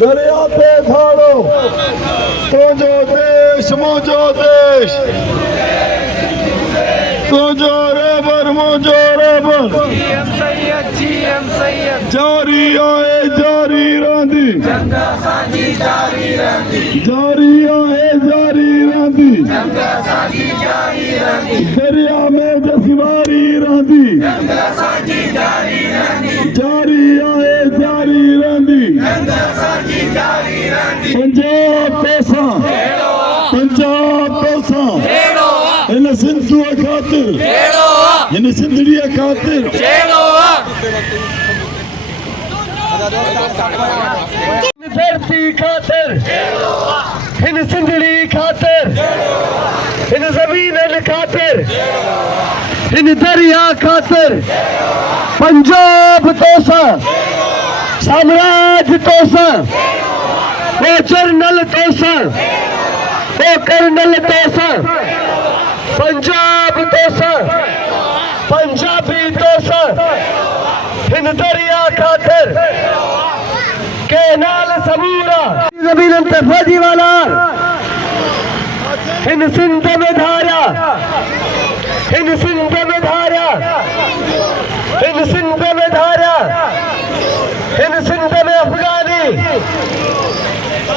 दरिया पे थाड़ो तुझो देश मुझो देश तुझो रेबर मुझो रेबर जारी आए जारी रांदी जारी आए जारी रांदी दरिया में जसवारी रांदी जारी आए जारी रांदी पंजाब पैसा इन सिंधु खातिर इन सिंधड़िया खातिर धरती खातिर इन सिंधड़ी खातिर इन जमीन खातिर इन दरिया खातिर पंजाब तोसा साम्राज्य तोसा वो जर्नल तोसा वो कर्नल तोसा पंजाब तोसा पंजाबी तोसा इन दरिया खातिर के नाल सबूरा जमीन पे फौजी वाला इन सिंध में धारा इन सिंध में धारा इन सिंध में धारा इन सिंध में अफगानी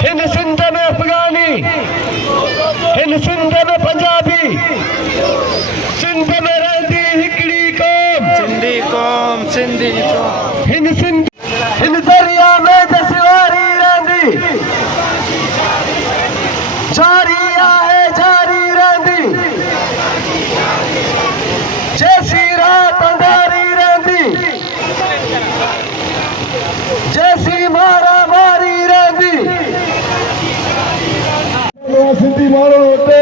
इन सिंध में अफगानी इन सिंध में पंजाबी सिंध में रहती हिकड़ी कौम सिंधी कौम इन सिंध इन दरिया में दसवारी रहंदी जारी आहे जारी रहंदी जैसी रात अंधारी रहंदी जैसी मारा मारी रहंदी सिंधी मारो होते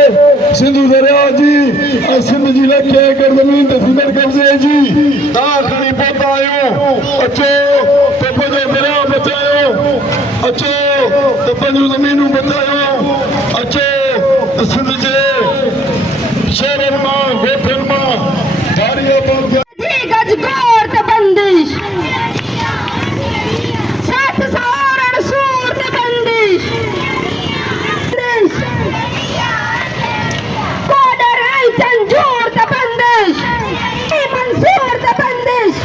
सिंधु दरिया जी सिंध जी लखे एकड़ जमीन ते सिंधड़ कब्जे जी दा खणी पहुता आहियूं अचो तो पंहिंजो दरिया बचायो अचो तो पंहिंजूं ज़मीनूं बचायो अचो तो सिंध जे शहरनि मां ॻोठनि मां जारी गजगोर ते बंदिश सत सौरण सूर ते बंदिश कोडर है जंजूर ते बंदिश मंसूर ते बंदिश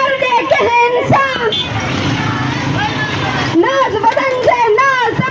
अर्दे के इंसान नाज बदन से नाज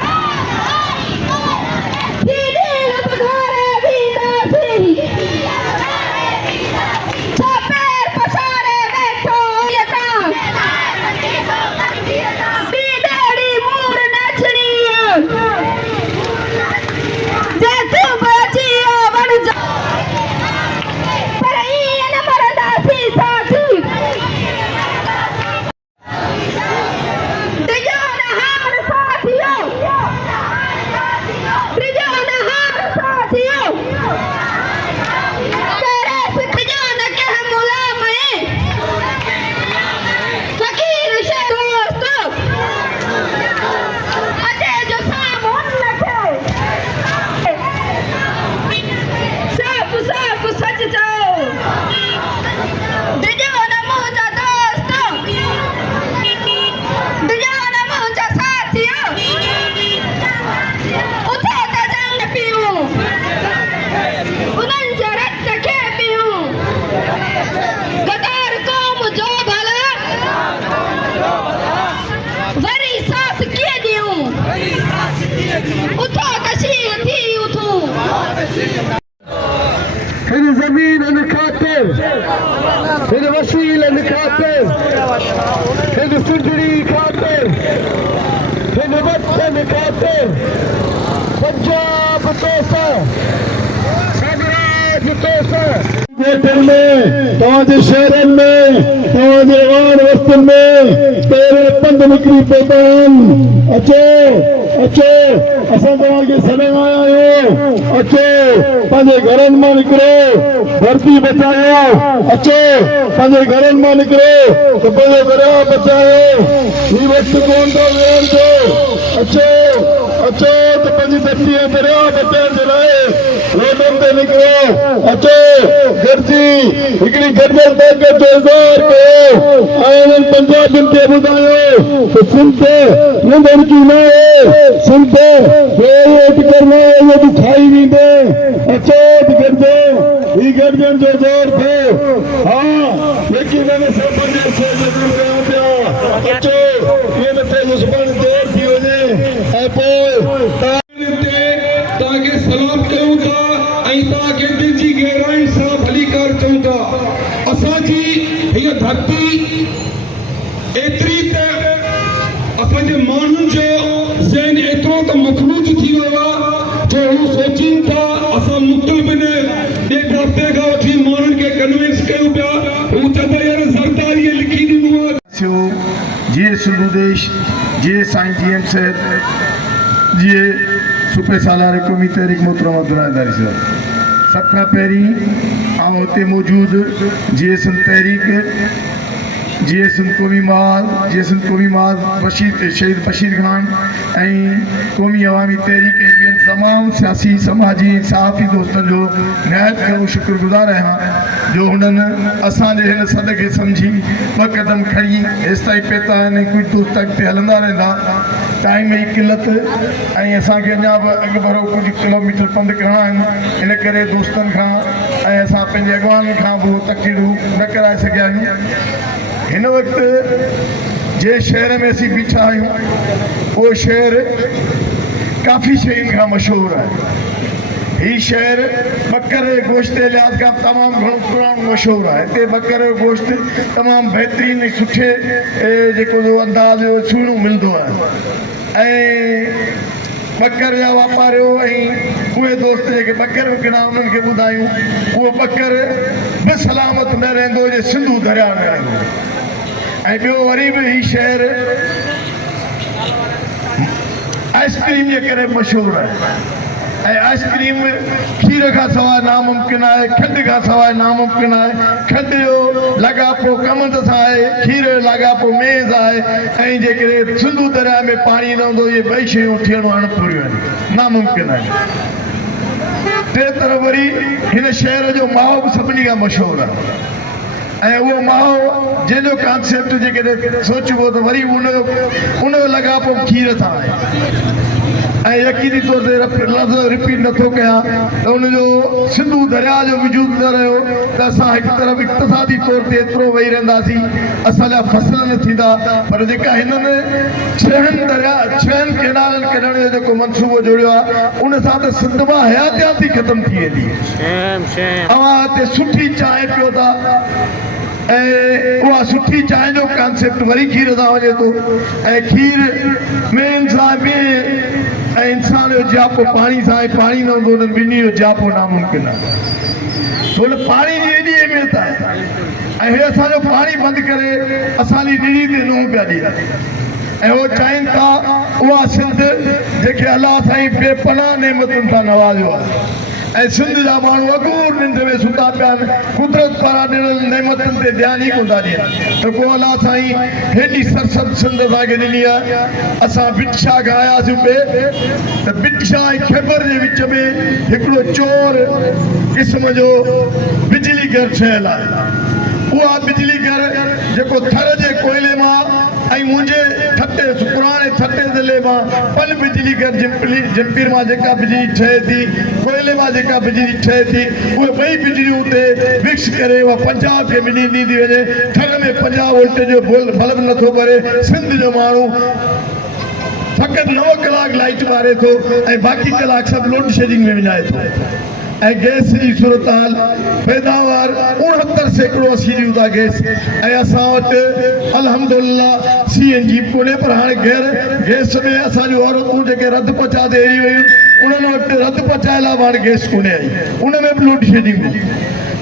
इन ज़मीन खातिर इन वसील खातिर इन सिंधड़ी खातिर इन वतन खातिर पंजाब तोसा साम्राज्य तोसा ॻोठनि में तव्हांजे शहरनि में तव्हांजे वान वस्तुनि में तेरे पंध निकिरी पवंदा आहिनि अचो अचो असां तव्हांखे सॾण आया आहियूं अचो पंहिंजे घरनि मां निकिरो धरती बचायो अचो पंहिंजे घरनि मां निकिरो त पंहिंजो दरिया बचायो ही वक़्तु कोन थो वेहण जो अचो अचो त पंहिंजी धरती ऐं दरिया बचाइण जे लाइ रोडनि ते निकिरो अचो गॾिजी हिकिड़ी गॾियल ताक़त जो इज़हार कयो ऐं पंजाबियुनि खे ॿुधायो त सिंध नंढड़ की न आहे सिंध वोट करना है ये तू खाई वेंदे अचो गॾिजो ही गॾिजण जो ज़ोर थियो हा यकीन सब अचो इहे न थिए जो सुभाणे देरि थी वञे ऐं पोइ तव्हांखे सलाम कयूं था ऐं तव्हांखे दिलि जी गहराई सां भली कार चऊं था असांजी हीअ धरती एतिरी त असांजे माण्हुनि जो ज़हन एतिरो त मफ़लूज थी वियो आहे जो हू सोचीनि था असां मुख़्तलिफ़ ॾेढ हफ़्ते खां वठी माण्हुनि खे कन्विंस कयूं पिया हू चवंदा यार ज़रदारी लिखी ॾिनो आहे जिए सिंधु देश जिए साईं जीएम साहब जिए सूबे सालार कौमी तहरीक मोहतरम अब्दुल्लादारी साहब सब खां पहिरीं आउं हुते मौजूदु जिए सिंध तहरीक जिए सिंध कौमी महाज शहीद बशीर खान ऐं क़ौमी अवामी तहरीक ऐं ॿियनि तमामु सियासी समाजी सहाफ़ी दोस्तनि जो निहायत घणो शुक्रगुज़ार आहियां जो हुननि असांजे हिन सॾ खे सम्झी ॿ क़दम खणी हेसि ताईं पेता आहिनि कुझु दोस्त अॻिते हलंदा रहंदा टाइम जी किलत ऐं असांखे अञा बि अॻु भरो कुझु किलोमीटर पंधु करणा आहिनि इन करे दोस्तनि खां ऐं असां पंहिंजे अॻवाननि खां बि तकलीफ़ूं न कराए सघिया आहियूं हिन वक़्तु जे शहर में असीं बीठा आहियूं उहो शहर काफ़ी शयुनि खां मशहूरु आहे हीउ शहर बकर जे गोश्त जे लिहाज़ खां तमामु घणो पुराणो मशहूरु आहे हिते बकर जो गोश्त तमामु बहितरीनु सुठे जेको अंदाज़ सुहिणो मिलंदो आहे ऐं बकर जा वापारियो ऐं उहे दोस्त जेके बकर विकिणा उन्हनि खे ॿुधायूं उहो बकर बि सलामत न रहंदो जे सिंधू दरिया न रहंदो ऐं ॿियो वरी बि हीउ शहर आइस्क्रीम जे करे मशहूरु आहे ऐं आइस्क्रीम खीर खां सवाइ नामुमकिन आहे खंड खां सवाइ नामुमकिन आहे खंड जो लाॻापो कमंद सां आहे खीर जो लाॻापो मेज़ आहे ऐं जेकॾहिं सिंधू दरिया में पाणी न हूंदो इहे ॿई शयूं थियणु अणपूरियूं आहिनि नामुमकिन आहे टे तरफ़ वरी हिन शहर जो माहो बि सभिनी खां मशहूरु आहे ऐं उहो माहो जंहिंजो कॉन्सेप्ट जेकॾहिं सोचिबो त वरी उन जो लॻापो खीर सां आहे ऐं यकीनी तौर ते लफ़्ज़ रिपीट नथो कयां त उनजो सिंधू दरिया जो वजूद न रहियो त असां हिकु तरफ़ इक़्तिसादी तौर ते एतिरो वेही रहंदासीं असांजा फसल न थींदा पर जेका हिननि छहनि केनालनि कढण जो जेको मनसूबो जोड़ियो आहे उन सां त सिंध मां हयातियाती ख़तमु थी वेंदी तव्हां हिते सुठी चांहि पियो था ऐं उहा सुठी चांहि जो कॉन्सेप्ट वरी खीर सां वञे थो ऐं खीर में इंसान में ऐं इंसान जो जापो पाणी सां आहे पाणी न हूंदो उन्हनि ॿिन्ही जो जापो नामुमकिन आहे छो न पाणी जी एॾी अहमियत आहे ऐं हे असांजो पाणी बंदि करे असांजी ॾिड़ी ते नूह पिया ॾियनि ऐं उहो चाहिनि था उहा सिंध जेके अलाह साईं बेपनाह नेमतुनि सां नवाज़ियो आहे ऐं सिंध जा माण्हू अगूर निंड में सुता पिया आहिनि कुदरत पारां ॾिनल नेमतुनि ते ध्यानु ई कोन था ॾियनि त को अलाह साईं हेॾी सरसद सिंध असांखे ॾिनी आहे असां बिटशा खां आयासीं पे त बिटशा ऐं ख़ैबर जे विच में हिकिड़ो चोर क़िस्म जो बिजली घर ठहियलु आहे उहा बिजली घर जेको थर जे कोयले मां ऐं मुंहिंजे थटे पुराणे थटे ज़िले मां पन बिजली घर जमपीर मां जेका बिजली ठहे थी कोयले मां जेका बिजली ठहे थी उहे ॿई बिजलियूं उते मिक्स करे उहा 50 खे मिली ॾींदी वञे थर में 50 वोल्ट जो बल्ब नथो भरे सिंध जो माण्हू फ़क़ति 9 कलाक लाइट मारे थो ऐं बाक़ी कलाक सभु लोड शेडिंग में विञाए थो ऐं गैस जी सूरत हाल पैदावार 69% असीं ॾियूं था गैस ऐं असां वटि अल्हम्दुलिल्लाह CNG कोन्हे पर हाणे गैस में असांजूं औरतूं जेके रध पचा ते एड़ी वियूं उन्हनि वटि रध पचाए लाइ हाणे गैस कोन्हे आई उन में बि लोड शेडिंग मिली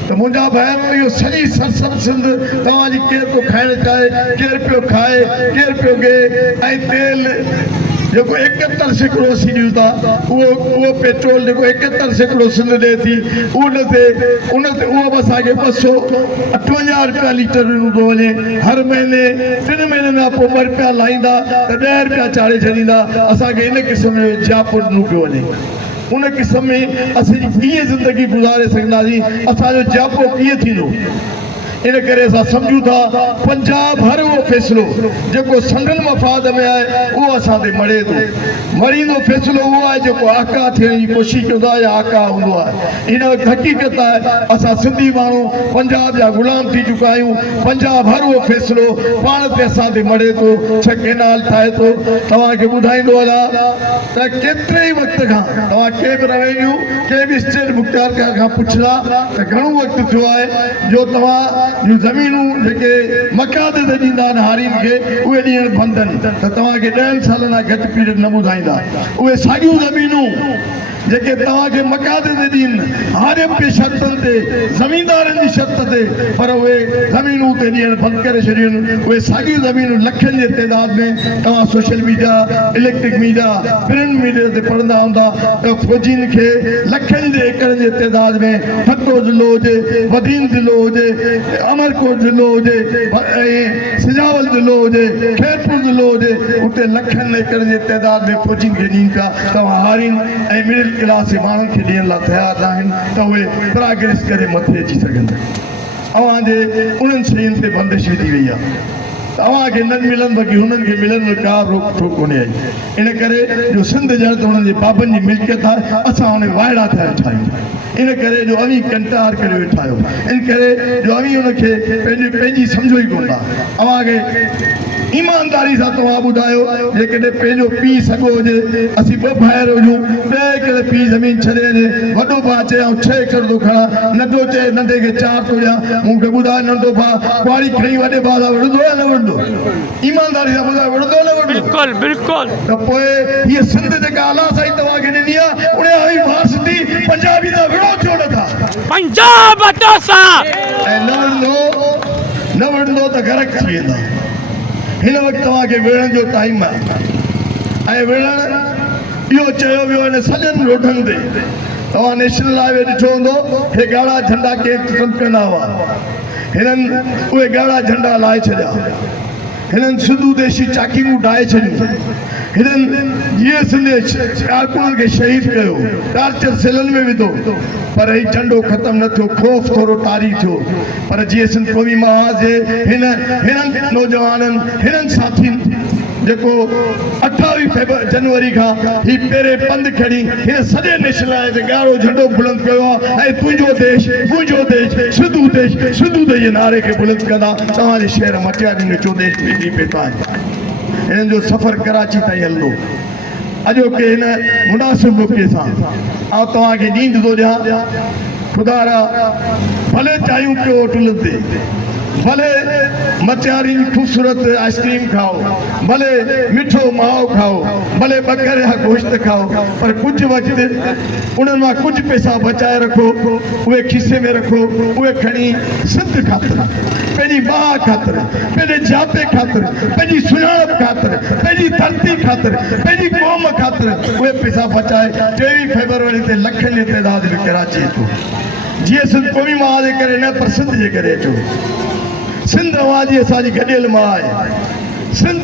त मुंहिंजा भाइर इहो सॼी सरसब सिंध तव्हांजी केरु थो खाइणु चाहे केरु पियो खाए केरु पियो गे ऐं तेल जेको 71% असीं ॾियूं था उहो पेट्रोल जेको 71% सिंध ॾिए थी उन ते उहो बि असांखे 258 रुपया लीटर ॾिनो थो वञे हर महीने 3 महीननि खां पोइ रुपया लाहींदा त 10 रुपया चाढ़े छॾींदा असांखे इन क़िस्म जो जाप ॾिनो पियो वञे उन क़िस्म में असीं कीअं ज़िंदगी गुज़ारे सघंदासीं, असांजो जापो कीअं थींदो। इन करे असां सम्झूं था पंजाब हर उहो फ़ैसिलो जेको संदनि मफ़ाद में आहे उहो असां ते मरे थो। मरींदो फ़ैसिलो उहो आहे जेको आका थियण जी कोशिशि कंदो आहे या आका हूंदो आहे। इन वक़्तु हक़ीक़त आहे असां सिंधी माण्हू पंजाब जा ग़ुलाम थी चुका आहियूं। पंजाब हर उहो फ़ैसिलो पाण ते असां ते मरे थो। छह केनाल ठाहे थो। तव्हांखे ॿुधाईंदो हलां त केतिरे ई वक़्त खां तव्हां के बि रेवेन्यू के बि स्टेट मुख़्तियार खां पुछला त घणो वक़्तु थियो आहे जो तव्हां जूं ज़मीनूं जेके मकाद ते ॾींदा आहिनि हारीन खे उहे ॾियण बंदि आहिनि त तव्हांखे 10 सालनि खां घटि पीरियड न ॿुधाईंदा। उहे साॻियूं ज़मीनूं जेके तव्हांखे मकाद ते ॾियनि हारियुनि जे शर्तनि ते ज़मीनदारनि जी शर्त ते, पर उहे ज़मीनूं ते ॾियण बंदि करे छॾियूं आहिनि। उहे साॻियूं ज़मीनूं लखनि जे तइदाद में तव्हां social media, electric media, print media ते पढ़ंदा हूंदा त फ़ौजियुनि खे लखनि जे एकड़नि जे तइदाद में ठट्टो ज़िलो हुजे, वदीन ज़िलो हुजे, अमरकोट ज़िलो हुजे, ऐं सिजावल ज़िलो हुजे, खैरपुर ज़िलो हुजे, उते लखनि एकड़ जे तइदाद में फ़ौजियुनि खे ॾियनि था। तव्हां हारिन ऐं मिडिल क्लास जे माण्हुनि खे ॾियण लाइ तयारु न आहिनि त उहे प्रोग्रेस करे मथे अची सघनि। अव्हांजे उन्हनि शयुनि ते बंदिश विधी वई आहे। तव्हांखे न मिलनि बाक़ी हुननि खे मिलनि में का रोक टोक कोन्हे आई। इन करे जो सिंध ॼण त हुननि जे बाबनि जी मिल्कियत आहे, असां हुन वाइड़ा थिया वेठा आहियूं। इन करे जो अवी कंटार करे वेठा आहियो। इन करे जो अवी हुनखे पंहिंजी सम्झो ई कोन था। अव्हांखे ईमानदारी सां तव्हां ॿुधायो जेकॾहिं पंहिंजो पीउ सॻो हुजे, असीं 2 भाइर हुजूं, ॿिए हिकिड़े पीउ ज़मीन छॾे वञे, वॾो भाउ चए 6 एकड़ थो खणा, नंढो चए नंढे खे 4 थो ॾियां, मूंखे ॿुधाए नंढो भाउ कुआड़ी खणी वॾे भाउ सां विढ़ंदो या न विढ़ंदो? ईमानदारी सां ॿुधायो विढ़ंदो या न विढ़ंदो? बिल्कुलु बिल्कुलु। त पोइ हीअ सिंध जेका अलाह साईं तव्हांखे ॾिनी आहे उन जी वारसती पंजाबी सां विढ़ो छो नथा? पंजाब ऐं न विढ़ंदो त गरक थी वेंदा। हिन वक़्तु तव्हांखे विढ़ण जो टाइम आहे। ऐं विढ़ण इहो चयो वियो हिन सॼनि रोडनि ते। तव्हां नेशनल हाईवे ॾिठो हूंदो, हे ॻाढ़ा झंडा के कंदा हुआ, हिननि उहे ॻाढ़ा झंडा लाहे छॾिया। हिननि सिंधू देशी चाकीयूं ठाहे छॾियूं। हिननि जीअं सिंधे कारकुननि खे शहीद कयो, टार्चर सेलनि में विधो, पर ही झंडो ख़तमु न थियो, ख़ौफ़ थोरो तारी थियो। पर जीअं सिंध क़ौमी महाज जे हिननि नौजवाननि, हिननि साथियुनि जेको 28 जनवरी खां ही पहिरें पंधु खणी हिन सॼे नेशनल हाईवे ते ॻाढ़ो झंडो बुलंद कयो आहे ऐं तुंहिंजो देश, मुंहिंजो देश, सिंधू देश, सिंधू देश जे नारे खे बुलंद कंदा तव्हांजे शहर मटियारियुनि जो चोदेश निकिरी पए आहे। हिननि जो सफ़र कराची ताईं हलंदो। अॼोके हिन मुनासिब मौक़े सां आउं तव्हांखे नींद थो ॾियां। ख़ुदा रा भले चाहियूं पियो होटल ते, भले मटियारी ख़ूबसूरत आइस्क्रीम खाओ, भले मिठो माओ खाओ, भले बकर या गोश्त खाओ, पर कुछ वक़्तु उन्हनि मां कुछ पैसा बचाए रखो, उहे खीसे में रखो, उहे खणी सिंध ख़ातिर, पंहिंजी माउ ख़ातिर, पंहिंजे जापे ख़ातिर, पंहिंजी सुञाणप ख़ातिर, पंहिंजी धरती ख़ातिर, पंहिंजी क़ौम ख़ातिर उहे पैसा बचाए 23 फरवरी ते लखनि जे तइदाद में कराची अचो। जीअं सिंध क़ौमी माउ जे करे न, पर सिंध जे करे अचो। सिंध अवाजी असांजी गॾियल मां आहे। सिंध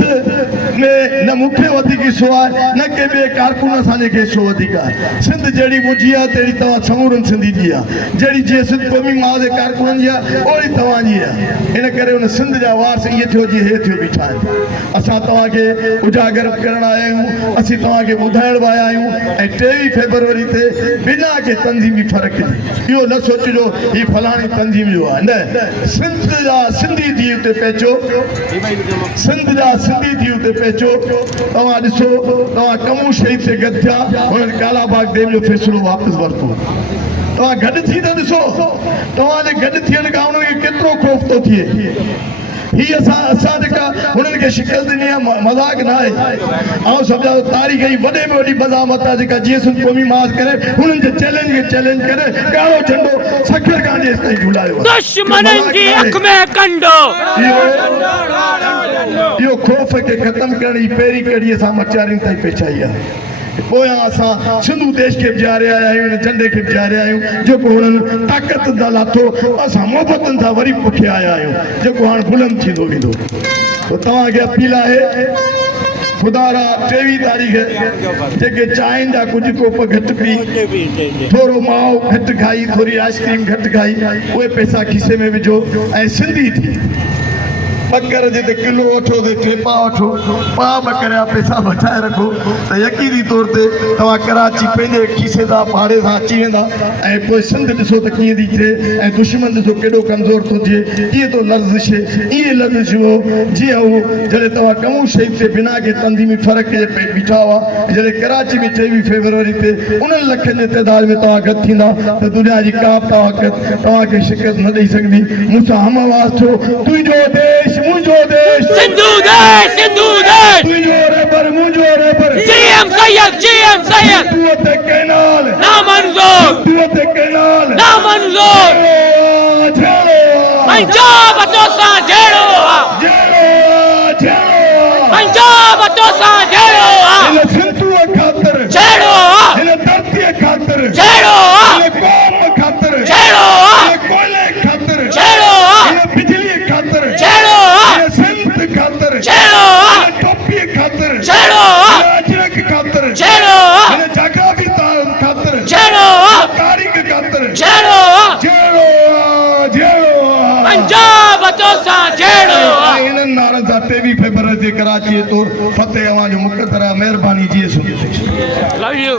में न मूंखे वधीक हिसो आहे, न के ॿिए कारकुन असांजे खे हिसो वधीक आहे। सिंध जहिड़ी मुंहिंजी आहे तहिड़ी तव्हां समूरनि सिंधी जी आहे। जहिड़ी जीअं सिंध क़ौमी माउ जे कारकुननि जी आहे ओड़ी तव्हांजी आहे। इन करे हुन सिंध जा वारस इहे थियो जीअं हे थियो बीठा आहिनि। असां तव्हांखे उजागर करण आया आहियूं, असीं तव्हांखे ॿुधाइण वाया आहियूं। ऐं 23 फरवरी ते बिना के तंज़ीमी फ़र्क़ु इहो न सोचिजो ही फलाणी तंज़ीम जो आहे, न। सिंध जा सिंधी थी उते पहुचो, सिंध जा सिंधी थी उते पहुचो। तव्हां ॾिसो, तव्हां कमू शहीद ते गॾु थिया, हुननि कालाबाग डैम जो फ़ैसिलो वापसि वरितो। तव्हां गॾु थी त ॾिसो, तव्हांजे गॾु थियण खां हुननि खे केतिरो ख़ौफ़ थो थिए। ही असां जेका हुननि खे शिकल ॾिनी आहे मज़ाक न आहे। ऐं सम्झो तारीख़ जी वॾे में वॾी मज़ामत आहे जेका जीअं सिंध क़ौमी माउ करे हुननि जे चैलेंज खे चैलेंज करे ॻाढ़ो झंडो सखर खां जेसि ताईं झुलायो। दुश्मननि जी अख में कंडो। इहो ख़ौफ़ खे ख़तमु करण जी पहिरीं कड़ी असां मचारियुनि ताईं पहुचाई आहे। पोयां असां सिंधू देश खे बि ॼारे आया आहियूं, हिन झंडे खे बि ॼारे आहियूं जेको हुननि ताक़त सां लाथो। असां मोहबतनि सां वरी पुठियां आया आहियूं जेको हाणे बुलंद थींदो वेंदो। तव्हांखे अपील आहे खुदारा 23 तारीख़ जेके चांहिनि जा कुझु कोप घटि पी थोरो माओ घटि खाई थोरी आइस्क्रीम घटि खाई उहे पैसा खीसे में विझो ऐं सिंधी थी बकर जिते किलो वठो ते टेपा वठो पाव बकर जा पैसा बचाए रखो त यकीनी तौर ते तव्हां कराची पंहिंजे खीसे सां भाड़े सां अची वेंदा ऐं पोइ सिंध ॾिसो त कीअं थी थिए ऐं दुश्मन ॾिसो केॾो कमज़ोर थो थिए कीअं थो लर्ज़िशे ईअं लर्ज़िशो जीअं हू जॾहिं तव्हां कमू शहीद ते बिना के तंज़ीमी फ़र्क़ जे बीठा हुआ जॾहिं कराची में 23 फरवरी ते उन्हनि लखनि जे तइदाद में तव्हां गॾु थींदा त दुनिया जी का बि ताक़त तव्हांखे शिकस्त न ॾेई सघंदी मूंसां हम आवाज़ थियो तुंहिंजो देश मुझो देश सिंधु देश तुझो रेबर मुझो रेबर जीएम सैयद तू ते कैनाल नामंजूर तू ते कैनाल नामंजूर झेलो पंजाब तोसां जहिड़ो पंजाब तोसां जहिड़ो हिन सिंधूअ ख़ातिर जहिड़ो हिन धरतीअ ख़ातिर जहिड़ो हिन क़ौम ख़ातिर जहिड़ो हिन कोयले ख़ातिर जहिड़ो हिन बिजली ख़ातिर जहिड़ो हिन सिंध ख़ातिर जहिड़ो हिन टोपी ख़ातिर जहिड़ो हिन अजरक ख़ातिर जहिड़ो हिन जाग्राफी ख़ातिर जहिड़ो तारीख़ ख़ातिर जहिड़ो जहिड़ो पंजाब तोसां जहिड़ो इन्हनि नारनि सां 23 फरवरी ते कराची तो फतेह अवां जो मुक़दर आहे महिरबानी जी सुन लव यू